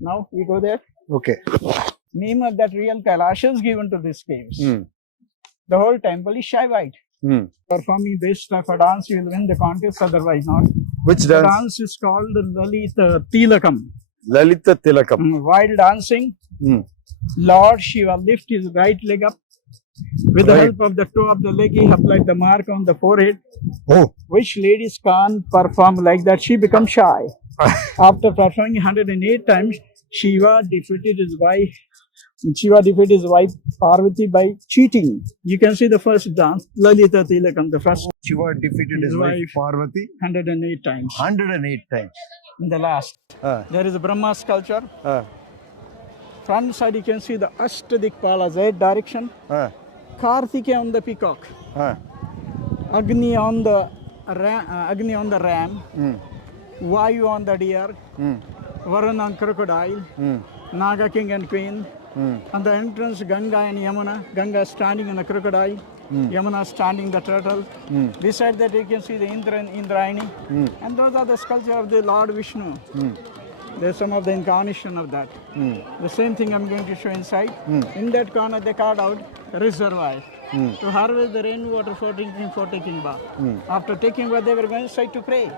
Now we go there. Okay. Name of that real Kailash is given to these caves. Hmm. The whole temple is Shaivite. Hmm. Performing this type of dance, you will win the contest, otherwise not. Which The dance? dance is called Lalita Tilakam. Lalita Tilakam. While dancing, Hmm. Lord Shiva lift his right leg up. With the help of the toe of the leg, he applied the mark on the forehead, Oh. which ladies can't perform like that. She becomes shy. After performing 108 times, Shiva defeated his wife Parvati by cheating. You can see the first dance, Lalita Tilakam, the first. Shiva defeated his wife Parvati 108 times. 108 times. In the last, there is a Brahma sculpture. Front side, you can see the Ashtadikpalas, 8 direction. Kartikeya on the peacock. Agni on the ram. Vayu on the deer. Varun on crocodile. Naga king and queen. On the entrance, Ganga and Yamuna. Ganga standing on a crocodile. Yamuna standing the turtle. Beside that, you can see the Indra and Indrayani. And those are the sculpture of the Lord Vishnu. There's some of the incarnation of that. The same thing I'm going to show inside. In that corner, they carved out a reservoir to harvest the rainwater for drinking, for taking bath. After taking bath, they were going inside to pray.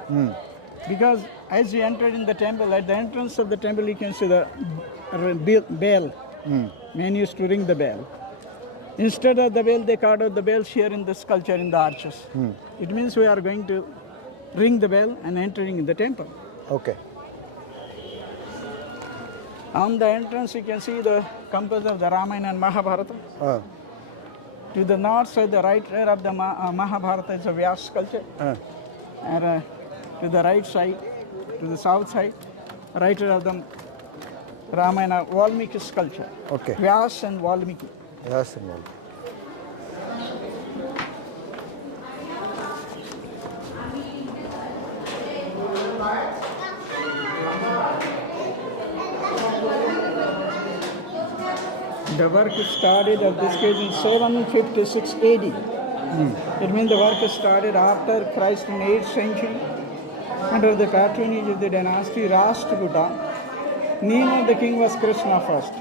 Because as you entered in the temple, at the entrance of the temple, you can see the bell. Men used to ring the bell. Instead of the bell, they carved out the bells here in the sculpture in the arches. It means we are going to ring the bell and entering in the temple. Okay. On the entrance, you can see the compass of the Ramayana and Mahabharata. To the north side, the right rear of the Mahabharata is a Vyas sculpture. And to the right side, to the south side, right rear of the Ramayana, Valmiki sculpture. Okay. Vyas and Valmiki. Yes, and all. The work started of this case in 756 AD. It means the work started after Christ in 8th century under the patronage of the dynasty Rashtrakuta. Name of the king was Krishna first.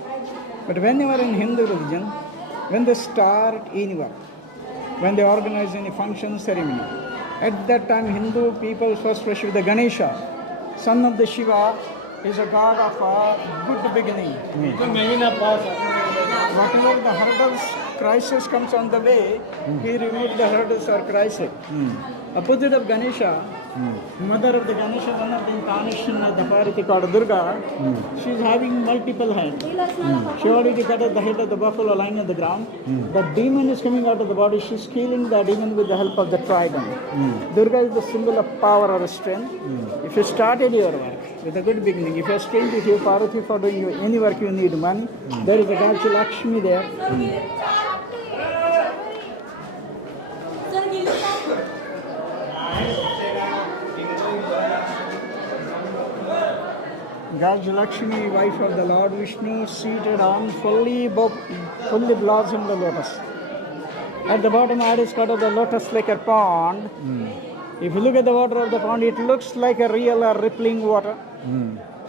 But whenever in Hindu religion, when they start any work, when they organize any function ceremony, at that time Hindu people first worship the Ganesha, son of the Shiva, is a god of a good beginning. Whatever the hurdles, crisis comes on the way, he removes the hurdles or crisis. Opposite of Ganesha, mother of the Ganesha, one of the incarnation of the Parvati called Durga, she is having multiple hands. She already cut off the head of the buffalo lying on the ground. The demon is coming out of the body. She is killing the demon with the help of the trident. Durga is the symbol of power or strength. If you started your work with a good beginning, if you are strained with your Parvati for doing any work you need money, there is a god Lakshmi there. God Lakshmi, wife of the Lord Vishnu, seated on fully blossomed lotus. At the bottom is cut of the lotus like a pond. If you look at the water of the pond, it looks like a real or rippling water.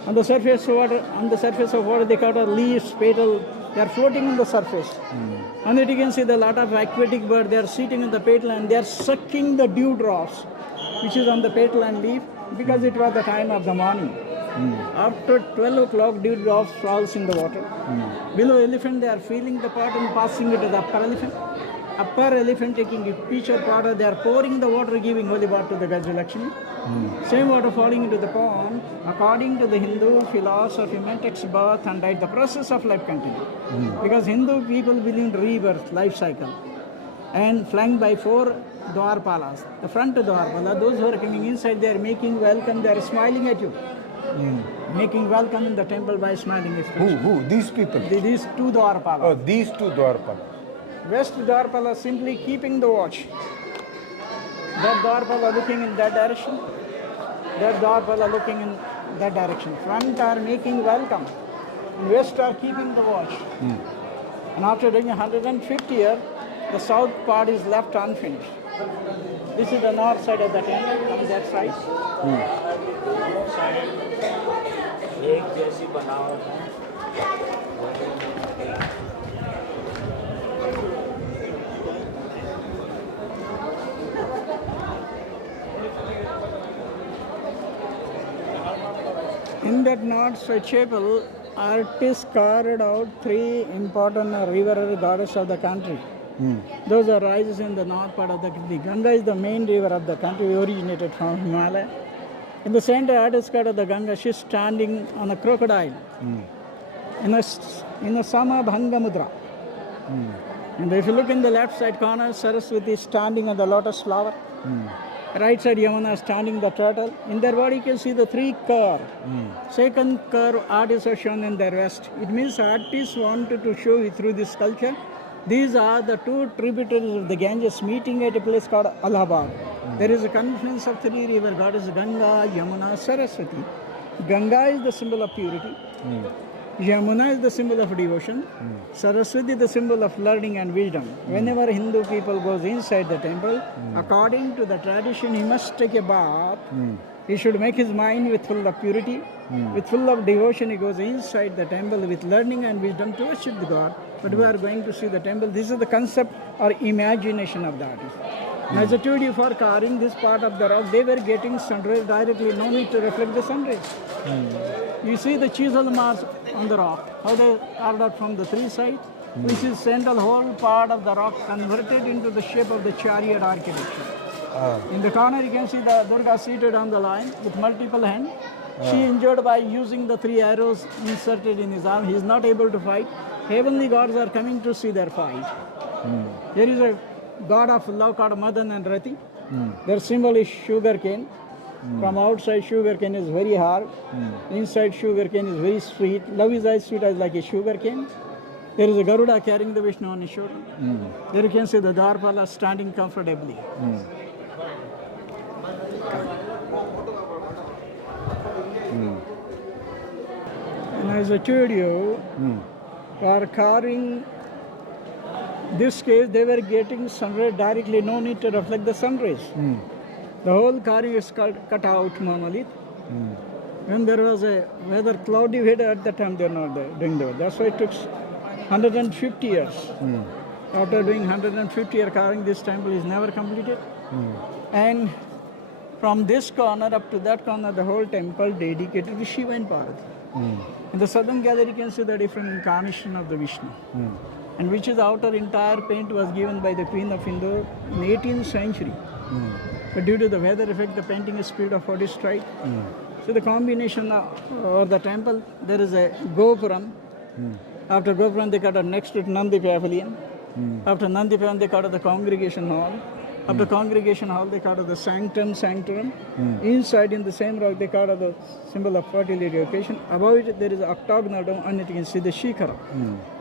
On the surface of water, they cut leaves, petal. They are floating on the surface. And then you can see the lot of aquatic birds. They are sitting on the petal and they are sucking the dewdrops, which is on the petal and leaf, because it was the time of the morning. After 12 o'clock, dewdrops falls in the water. Below elephant, they are feeling the pot and passing it to the upper elephant. Upper elephant taking a pitcher pot, they are pouring the water, giving holy water to the Gajalakshmi. Same water falling into the pond. According to the Hindu philosophy, man takes birth and died. The process of life continues. Because Hindu people believe in rebirth, life cycle. And flanked by 4 Dwarpalas. The front Dwarpala, those who are coming inside, they are making welcome, they are smiling at you. Making welcome in the temple by smiling expression. Who? These people? These 2 Dwarpalas. Oh, these 2 Dwarpala. West Dwarpala simply keeping the watch. That Dwarpala looking in that direction. That Dwarpala looking in that direction. Front are making welcome. West are keeping the watch. And after doing 150 years, the south part is left unfinished. This is the north side of the temple, on that side. एक जैसी बनावट है। In that North Side Chapel, artists carved out three important river goddess of the country. Those are rises in the north part of the country. Ganga is the main river of the country, originated from Himalaya. In the center, artist cut of the Ganga, she's standing on a crocodile in a Samabhanga Mudra. And if you look in the left side corner, Saraswati is standing on the lotus flower. Right side, Yamuna standing the turtle. In their body, you can see the three curve. Second curve, artists are shown in their west. It means artists wanted to show you through this sculpture. These are the two tributaries of the Ganges meeting at a place called Allahabad. There is a confluence of three river goddesses, Ganga, Yamuna, Saraswati. Ganga is the symbol of purity. Yamuna is the symbol of devotion. Saraswati the symbol of learning and wisdom. Whenever Hindu people goes inside the temple, according to the tradition, he must take a bath. He should make his mind with full of purity, with full of devotion. He goes inside the temple with learning and wisdom to worship the God. But we are going to see the temple. This is the concept or imagination of the artist. Now, as I told you, for carving this part of the rock, they were getting sunrays directly, no need to reflect the sunrays. You see the chisel marks on the rock, how they carved out from the three sides, which is central whole part of the rock converted into the shape of the chariot architecture. In the corner, you can see the Durga seated on the line with multiple hands. She injured by using the three arrows inserted in his arm. He is not able to fight. Heavenly gods are coming to see their fight. There is a god of love called Madan and Rati. Their symbol is sugar cane. From outside, sugar cane is very hard. Inside, sugar cane is very sweet. Love is as sweet as like a sugar cane. There is a Garuda carrying the Vishnu on his shoulder. There you can see the Dwarpala standing comfortably. And as I told you, for carving this case, they were getting sunray directly, no need to reflect the sun rays. The whole carving is cut out normally. When there was a weather cloudy weather at the time, they were not doing the weather. That's why it took 150 years. After doing 150 year carving, this temple is never completed. And from this corner up to that corner, the whole temple dedicated to Shiva and Parvati. In the southern gallery, you can see the different incarnation of the Vishnu. And which is outer entire paint was given by the Queen of Indore in 18th century. But due to the weather effect, the painting is speed of 40 strike. So the combination of the temple, there is a Gopuram. After Gopuram, they cut a next to Nandi Pavilion. After Nandi Pavilion, they cut the congregation hall. After congregation hall, they cut the sanctum. Inside, in the same rock, they cut the symbol of fertility occasion. Above it, there is an octagonal dome, and you can see the Shikhara.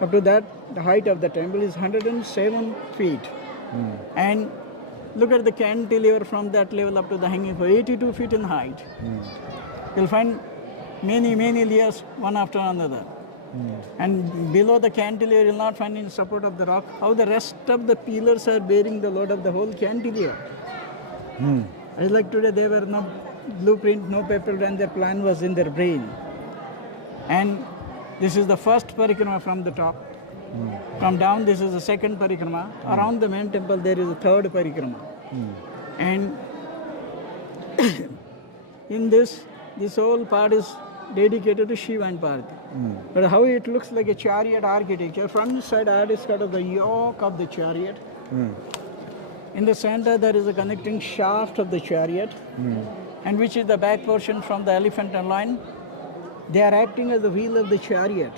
Up to that, the height of the temple is 107 feet. And look at the cantilever from that level up to the hanging for 82 feet in height. You'll find many layers one after another. And below the cantilever, you'll not find any support of the rock. How the rest of the pillars are bearing the load of the whole cantilever. It's like today, there were no blueprint, no paper, and their plan was in their brain. And this is the first parikrama from the top. From down, this is the second parikrama. Around the main temple, there is a third parikrama. And in this whole part is dedicated to Shiva and Parvati. But how it looks like a chariot architecture. Front side artist cut of the yoke of the chariot. In the center, there is a connecting shaft of the chariot, and which is the back portion from the elephant and lion. They are acting as the wheel of the chariot.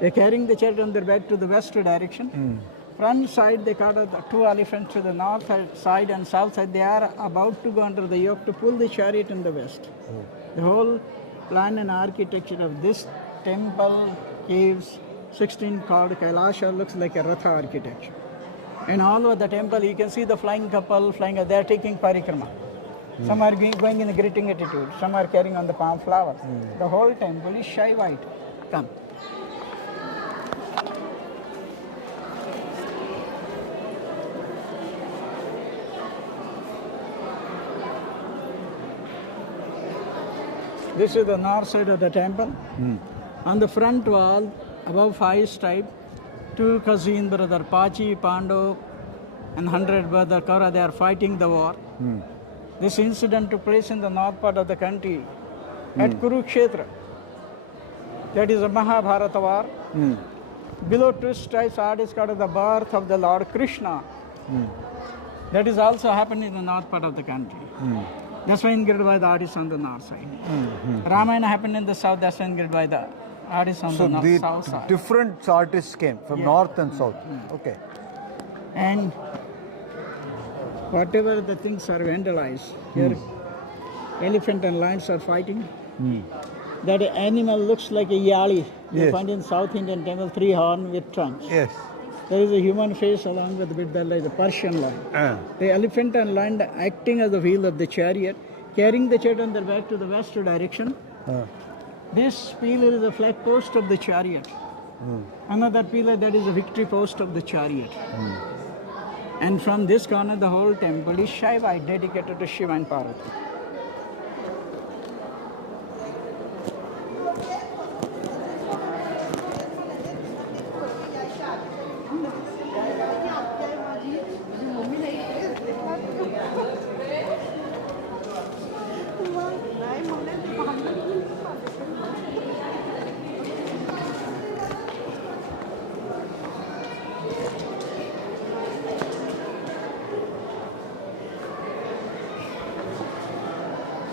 They are carrying the chariot on their back to the west direction. Front side, they cut the two elephants to the north side and south side. They are about to go under the yoke to pull the chariot in the west. The whole plan and architecture of this temple, caves, 16 called Kailash, looks like a Ratha architecture. And all over the temple, you can see the flying couple flying. They are taking parikrama. Some are going in a greeting attitude. Some are carrying on the palm flowers. The whole temple is shy white. Come. This is the north side of the temple. On the front wall, above 5 stripe, 2 cousin brother Pachi, Pandu, and 100 brother Kara, they are fighting the war. This incident took place in the north part of the country at Kurukshetra. That is a Mahabharata war. Below 2 stripes art is called the birth of the Lord Krishna. That is also happened in the north part of the country. That's why engraved by the artists on the north side. Ramayana happened in the south, that's why engraved by the artists on the south side. Different artists came from north and south. Okay. And whatever the things are vandalized, here elephant and lions are fighting. That animal looks like a yali. You Yes. find in South Indian temple 3 horn with trunks. Yes. There is a human face along with the like the Persian lion. The elephant and lion acting as the wheel of the chariot, carrying the chariot on their back to the west direction. This pillar is the flag post of the chariot. Another pillar, that is the victory post of the chariot. And from this corner, the whole temple is Shaiva, dedicated to Shiva and Parvati.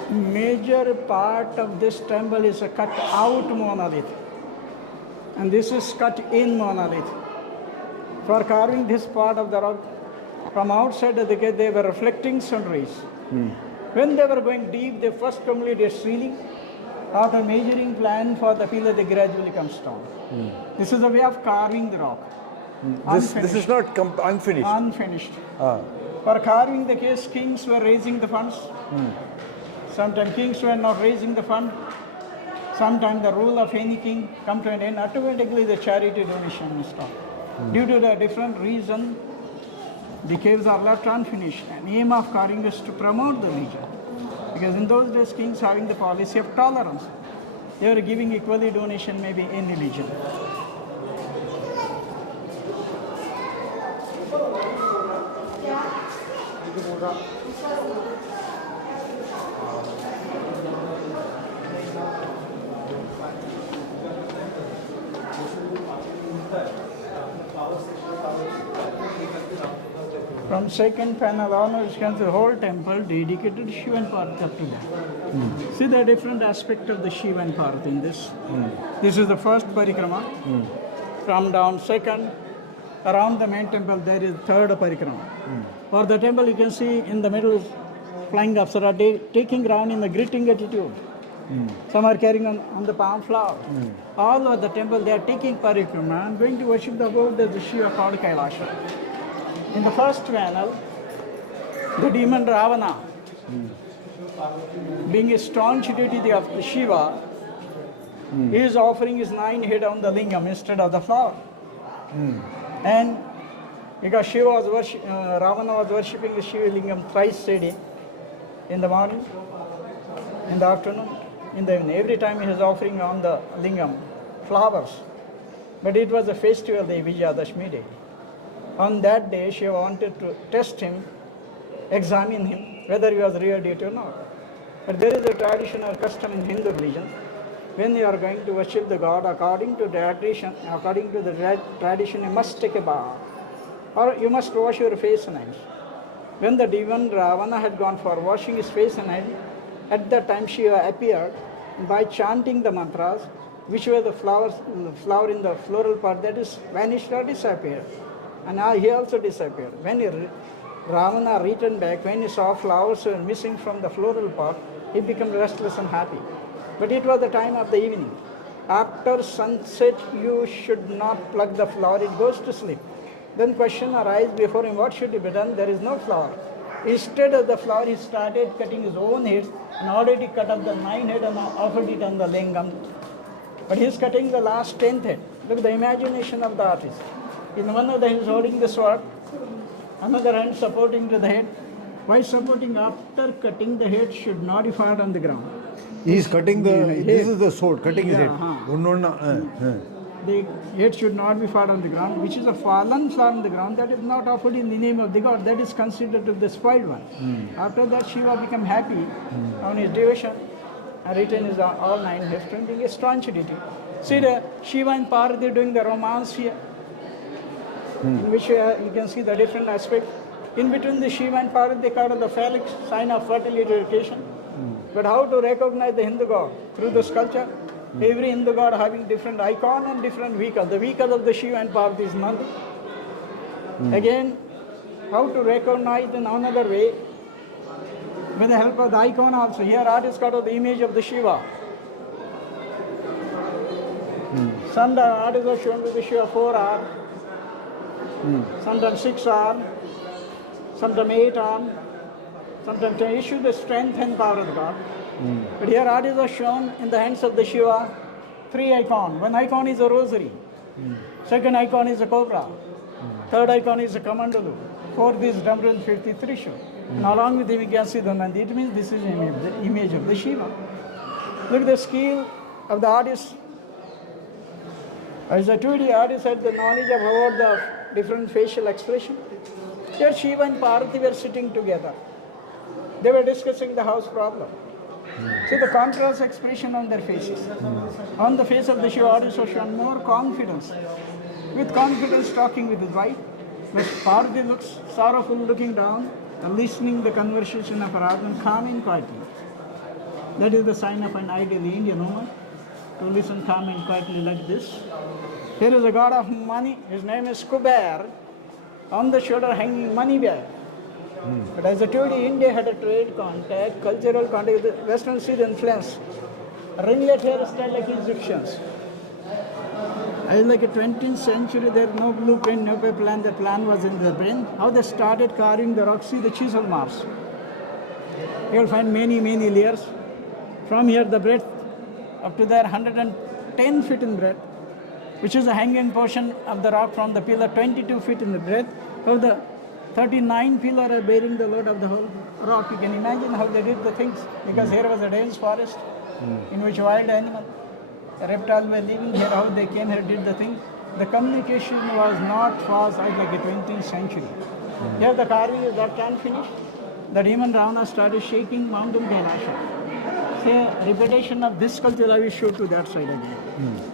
Major part of this temple is a cut out monolith, and this is cut in monolith. For carving this part of the rock, from outside of the gate they were reflecting sun rays. When they were going deep, they first completed sealing. After measuring plan for the pillar, they gradually comes down. This is a way of carving the rock. This is not unfinished. Unfinished. For carving the case, kings were raising the funds. Sometimes kings were not raising the fund. Sometimes the rule of any king come to an end. Automatically the charity donation is stopped. Due to the different reason, the caves are left unfinished. And aim of carving is to promote the religion. Because in those days, kings having the policy of tolerance. They were giving equally donation maybe in religion. From second panel onwards, you can see the whole temple dedicated to Shiva and Parvati up to that. See the different aspect of the Shiva and Parvati in this. This is the first parikrama. From down second, around the main temple there is third parikrama. For the temple you can see in the middle flying apsara taking ground in the greeting attitude. Some are carrying on the palm flower. All over the temple they are taking parikrama and going to worship the abode of the Shiva called Kailash. In the first panel, the demon Ravana, being a staunch devotee of Shiva, he is offering his 9 head on the lingam instead of the flower. And because Ravana was worshipping the Shiva lingam thrice a day, in the morning, in the afternoon, in the evening. Every time he is offering on the lingam flowers. But it was a festival day, Vijayadashmi day. On that day, she wanted to test him, examine him, whether he was real deity or not. But there is a tradition or custom in Hindu religion. When you are going to worship the god, according to the tradition, you must take a bath. Or you must wash your face and hands. When the demon Ravana had gone for washing his face and hands, at that time Shiva appeared by chanting the mantras, which were the flower in the floral part that is vanished or disappeared. And he also disappeared. When Ravana returned back, when he saw flowers missing from the floral part, he became restless and happy. But it was the time of the evening. After sunset, you should not pluck the flower, it goes to sleep. Then question arises before him, what should be done? There is no flower. Instead of the flower, he started cutting his own heads and already cut up the 9 head and offered it on the lingam. But he is cutting the last 10th head. Look, the imagination of the artist. In one of the hands holding the sword, another hand supporting to the head. Why supporting? After cutting, the head should not be fired on the ground. He's cutting the. This is the sword, cutting his head. Yeah, the head should not be fought on the ground, which is a fallen flower on the ground that is not offered in the name of the god. That is considered to be the spoiled one. After that, Shiva become happy on his devotion and retain his all nine history, being a strong deity. See the Shiva and Parvati doing the romance here, in which you can see the different aspect. In between the Shiva and Parvati, they call it the phallic sign of fertility education. But how to recognize the Hindu god? Through the sculpture. Every Hindu god having different icon and different vehicle. The vehicle of the Shiva and Parvati is Nandi. Again, how to recognize in another way? With the help of the icon also. Here artist got the image of the Shiva. Some artists are shown with the Shiva 4 arm, sometimes 6 arm, sometimes 8 arm, sometimes to issue the strength and power of the god. But here artists are shown in the hands of the Shiva 3 icons. One icon is a rosary, second icon is a cobra, third icon is a kamandalu, fourth is Damru and 53 show. And along with him you can see the Nandi. It means this is the image of the Shiva. Look at the skill of the artist. As I told you, artists had the knowledge about the different facial expression. Here Shiva and Parvati were sitting together. They were discussing the house problem. See the contrast expression on their faces. On the face of the Shiva, artist was shown more confidence. With confidence talking with his wife. But Parvati looks sorrowful looking down and listening the conversation of her husband calm and quietly. That is the sign of an ideal Indian woman, to listen calm and quietly like this. Here is a god of money, his name is Kuber, on the shoulder hanging money bear. But as I told you, India had a trade contact, cultural contact, the Western see the influence. Ringlet hairstyle like Egyptians. As like a 20th century, there was no blueprint, no plan, the plan was in their brain. How they started carving the rock, see the chisel marks. You will find many, many layers. From here, the breadth up to there, 110 feet in breadth, which is the hanging portion of the rock from the pillar, 22 feet in the breadth. So the 39 pillars are bearing the load of the whole rock. You can imagine how they did the things, because here was a dense forest in which wild animals, reptiles were living here, how they came here, did the thing. The communication was not fast like the 20th century. Here the carving is that can finish. The demon Ravana started shaking mountain Kailash. Say, repetition of this sculpture I will show to that side again.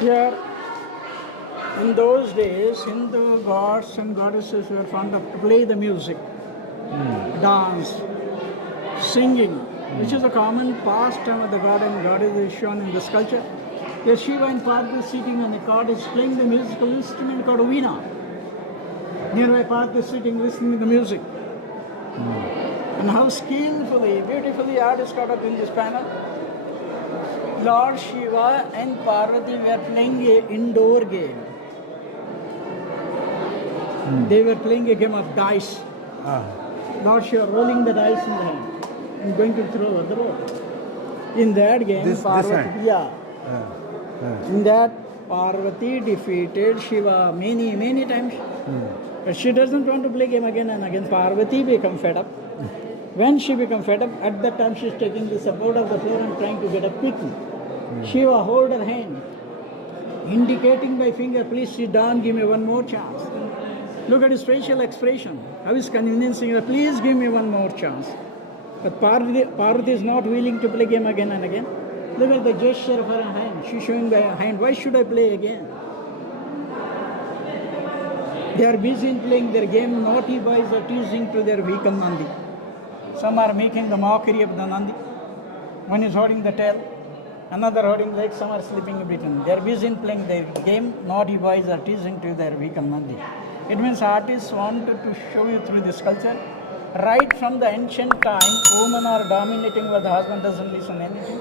Here, in those days, Hindu gods and goddesses were fond of to play the music, dance, singing, which is a common pastime of the god and goddess is shown in the sculpture. Here Shiva and Parvati sitting on the cot is playing the musical instrument called veena. Nearby Parvati sitting listening to the music. And how skillfully, beautifully artists got up in this panel. Lord Shiva and Parvati were playing an indoor game. They were playing a game of dice. Lord Shiva rolling the dice in the hand and going to throw over the road. In that game, Parvati, in that Parvati defeated Shiva many, many times. But she doesn't want to play game again and again. Parvati become fed up. When she become fed up, at that time she is taking the support of the floor and trying to get up quickly. Shiva hold her hand, indicating by finger, please sit down, give me one more chance. Look at his facial expression. How is convincing her, please give me one more chance. But Parvati is not willing to play game again and again. Look at the gesture of her hand. She's showing by her hand, why should I play again? They are busy in playing their game. Naughty boys are teasing to their vehicle Nandi. Some are making the mockery of the Nandi. One is holding the tail, another holding legs, some are sleeping in between. They are busy in playing their game. Naughty boys are teasing to their vehicle Nandi. It means artists wanted to show you through this culture. Right from the ancient time, women are dominating where the husband doesn't listen anything.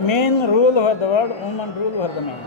Men rule over the world, women rule over the man.